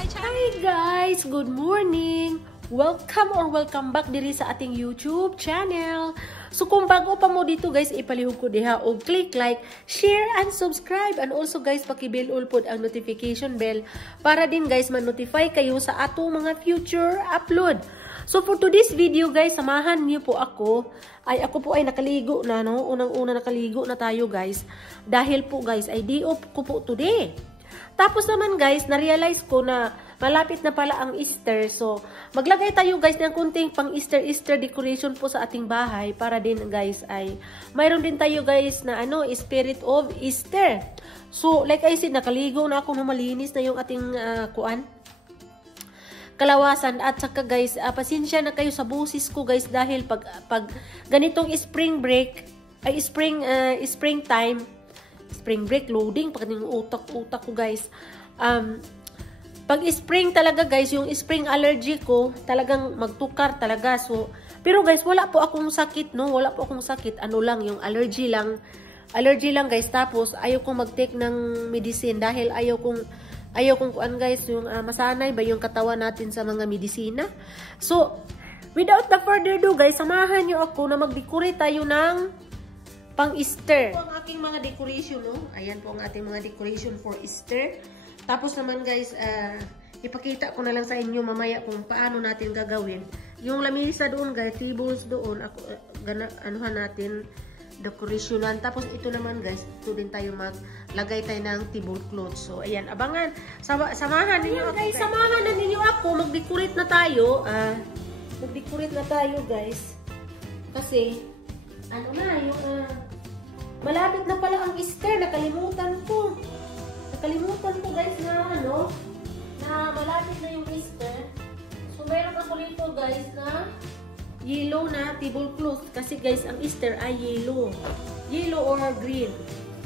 my channel. Hi guys! Good morning! Welcome back diri sa ating YouTube channel. So kung bago pa mo dito guys, ipalihog ko diha og click like, share, and subscribe. And also guys, paki-bell all pod ang notification bell para din guys ma-notify kayo sa atong mga future upload. So for today's video guys, samahan niyo po ako. Ako po ay nakaligo na, no? Unang-una nakaligo na tayo guys. Dahil po guys, ay day off ko po today. Tapos naman guys, na-realize ko na malapit na pala ang Easter. So, maglagay tayo guys ng kunting pang Easter decoration po sa ating bahay. Para din guys ay, mayroon din tayo guys na spirit of Easter. So, like I said, nakaligo na ako na malinis na yung ating kalawasan. At saka guys, pasensya na kayo sa busis ko guys. Dahil pag ganitong spring break, ay springtime, spring break loading pag yung utak ko guys. Pag spring talaga guys, yung spring allergy ko talagang magtukar talaga. So pero guys, wala po akong sakit, no? Wala po akong sakit. Ano lang, yung allergy lang guys. Tapos ayaw kong mag-take ng medicine dahil ayaw kong kuan guys, yung masanay ba yung katawan natin sa mga medisina. So without the further ado guys, samahan niyo ako na mag-decorate tayo ng pang Easter. Ito ang aking mga decoration, no? Ayan po ang ating mga decoration for Easter. Tapos naman guys, ipakita ko na lang sa inyo mamaya kung paano natin gagawin. Yung lamisa doon guys, tables doon, anuhan natin, decorationan. Tapos ito naman guys, ito din tayo maglagay tayo ng tablecloth. So ayan, abangan. Samahan ninyo ako guys. Samahan na ninyo ako, mag-decorate na tayo. Mag-decorate na tayo guys. Kasi, yung malapit na pala ang Easter, nakalimutan ko guys na na malapit na yung Easter. So meron ako dito guys na yellow na tablecloth kasi guys ang Easter ay yellow or green.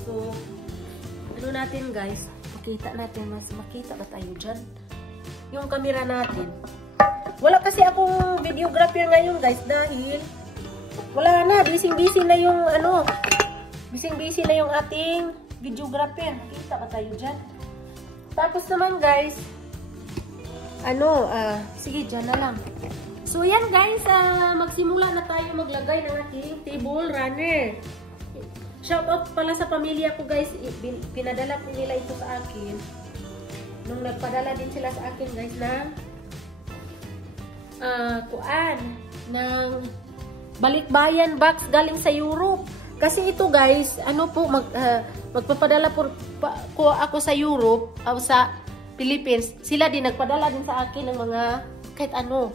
So natin guys, makita natin, mas makita ba tayo dyan yung camera natin. Wala kasi akong videographer ngayon guys dahil wala na, busy na yung busy na yung ating videographer. Nakita ba tayo dyan? Tapos naman guys, sige dyan na lang. So yan guys, magsimula na tayo maglagay ng ating table runner. Shout out pala sa pamilya ko guys, pinadala ko nila ito sa akin. Nung nagpadala din sila sa akin guys ng balikbayan box galing sa Europe. Kasi ito guys, magpapadala ko ako sa Europe o sa Philippines. Sila din nagpadala din sa akin ng mga kahit ano.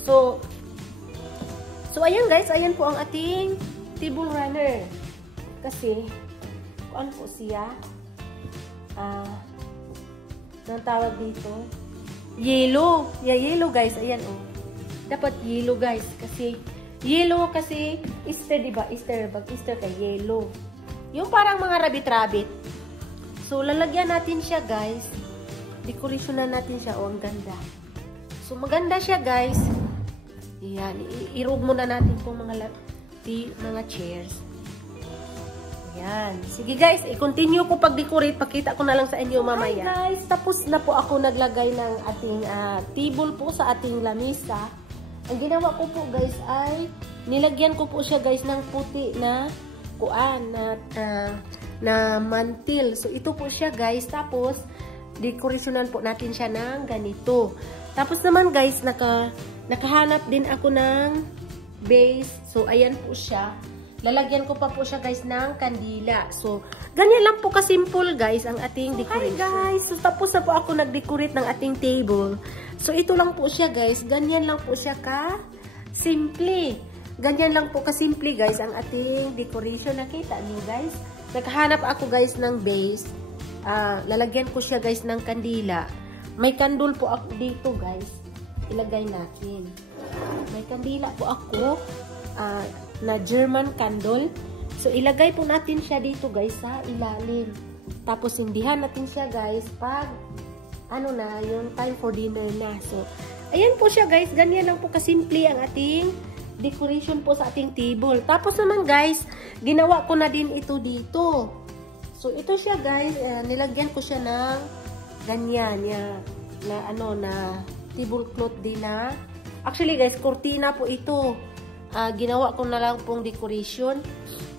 So ayan guys, ayan po ang ating table runner. Kasi kuan po siya. Anong tawag dito? Yellow. Yeah, yellow guys. Ayan oh. Dapat yellow guys kasi yellow kasi Easter, diba? Easter kay yellow. Yung parang mga rabbit-rabbit. So, lalagyan natin siya, guys. Decoration na natin siya. Oh, ang ganda. So, maganda siya, guys. Ayan. I-rug muna natin itong mga chairs. Ayan. Sige, guys. I-continue ko pag-decorate. Pakita ko na lang sa inyo mamaya. Hi, guys. Tapos na po ako naglagay ng ating table po sa ating lamisa. Ang ginawa ko po guys ay nilagyan ko po siya guys ng puti na na mantil. So ito po siya guys. Tapos decorationan po natin siya ng ganito. Tapos naman guys nakahanap din ako ng base. So ayan po siya. Lalagyan ko pa po siya guys ng kandila. So ganyan lang po kasimple guys ang ating decoration. Hi guys! So tapos na po ako nag-decorate ng ating table. So ito lang po siya guys. Ganyan lang po siya ka-simple. Ganyan lang po ka-simple guys ang ating decoration. Nakita niyo guys? Naghahanap ako guys ng base. Lalagyan ko siya guys ng kandila. May candle po ako dito guys. Ilagay natin. May kandila po ako. Na German candle. So ilagay po natin siya dito guys sa ilalim. Tapos hindihan natin siya guys pag yung time for dinner na. So ayan po siya guys, ganyan lang po kasimple ang ating decoration po sa ating table. Tapos naman guys, ginawa ko na din ito dito. So ito siya guys, nilagyan ko siya ng ganyan. na tablecloth din na. Actually guys, kurtina po ito. Ginawa ko na lang pong decoration.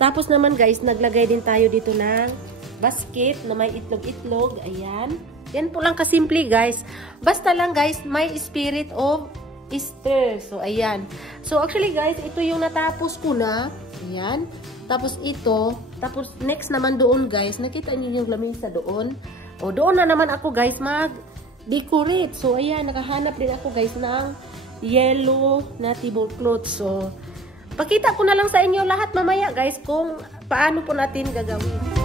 Tapos naman guys, naglagay din tayo dito ng basket na may itlog-itlog. Ayan. Yan po lang kasimple guys. Basta lang guys, may spirit of Easter. So ayan. So actually guys, ito yung natapos ko na. Ayan. Tapos ito. Tapos next naman doon guys, nakita niyo yung lamesa doon. O doon na naman ako guys mag-decorate. So ayan, nakahanap din ako guys ng yellow na tablecloth. So pakita ko na lang sa inyo lahat mamaya guys kung paano po natin gagawin.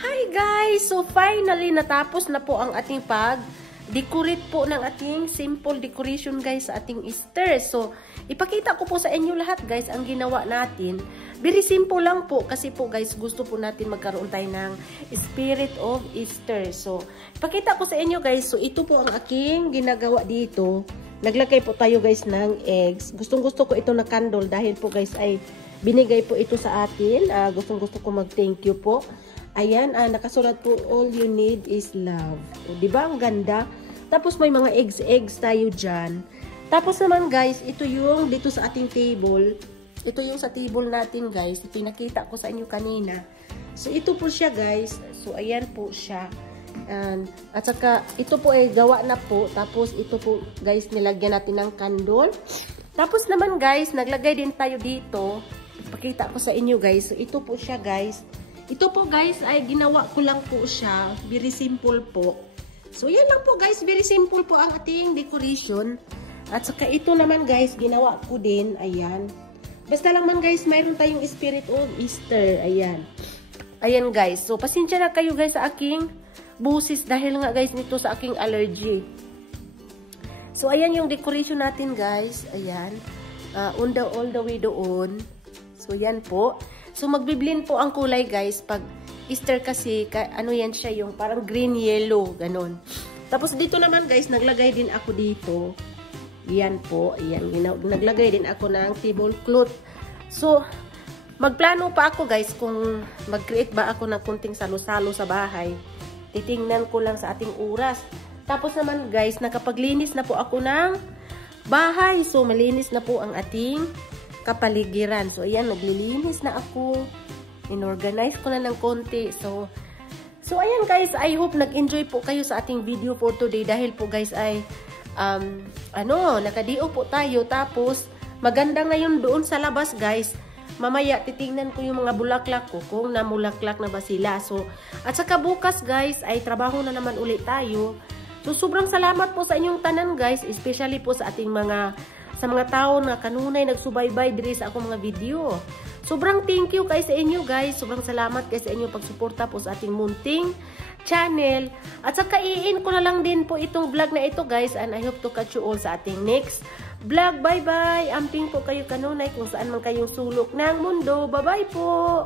Hi guys! So finally natapos na po ang ating pag-decorate po ng ating simple decoration guys sa ating Easter. So ipakita ko po sa inyo lahat guys ang ginawa natin. Very simple lang po kasi po guys gusto po natin magkaroon tayo ng spirit of Easter. So ipakita ko sa inyo guys. So ito po ang aking ginagawa dito. Naglagay po tayo guys ng eggs. Gustong gusto ko ito na candle dahil po guys ay binigay po ito sa atin. Gustong gusto ko mag-thank you po. Ayan, nakasulat po, all you need is love. O, diba ang ganda? Tapos may mga eggs tayo dyan. Tapos naman guys, ito yung dito sa ating table. Ito yung sa table natin guys. Pinakita ko sa inyo kanina. So ito po siya guys. So ayan po siya. At saka ito po ay gawa na po. Tapos ito po guys, nilagyan natin ng candle. Tapos naman guys, naglagay din tayo dito. Pakita ko sa inyo guys. So ito po siya guys. Ito po guys ay ginawa ko lang po siya. Very simple po. So yan lang po guys. Very simple po ang ating decoration. At saka ito naman guys ginawa ko din. Ayan. Basta lang man guys mayroon tayong spirit of Easter. Ayan. Ayan guys. So pasensya na kayo guys sa aking busis. Dahil nga guys nito sa aking allergy. So ayan yung decoration natin guys. Ayan. All the way doon. So yan po. So, magbiblend po ang kulay, guys. Pag Easter kasi, ano yan siya, yung parang green-yellow, ganon. Tapos, dito naman, guys, naglagay din ako dito. Yan po. Yan, naglagay din ako ng tablecloth. So, magplano pa ako, guys, kung mag-create ba ako ng kunting salo-salo sa bahay. Titingnan ko lang sa ating oras. Tapos naman, guys, nakapaglinis na po ako ng bahay. So, malinis na po ang ating kapaligiran. So, ayan, naglilinis na ako. Inorganize ko na ng konti. So, ayan guys, I hope nag-enjoy po kayo sa ating video for today. Dahil po guys ay, nakadiyo po tayo. Tapos, maganda ngayon doon sa labas guys. Mamaya, titingnan ko yung mga bulaklak ko kung namulaklak na ba sila. So, at saka bukas guys, ay trabaho na naman ulit tayo. So, sobrang salamat po sa inyong tanan guys. Especially po sa ating sa mga tao na kanunay nagsubaybay diri sa akong mga video. Sobrang thank you guys sa inyo guys. Sobrang salamat guys sa inyo pagsuporta po sa ating munting channel. At saka i-in ko na lang din po itong vlog na ito guys. And I hope to catch you all sa ating next vlog. Bye bye! Amping po kayo kanunay kung saan man kayong sulok ng mundo. Bye bye po!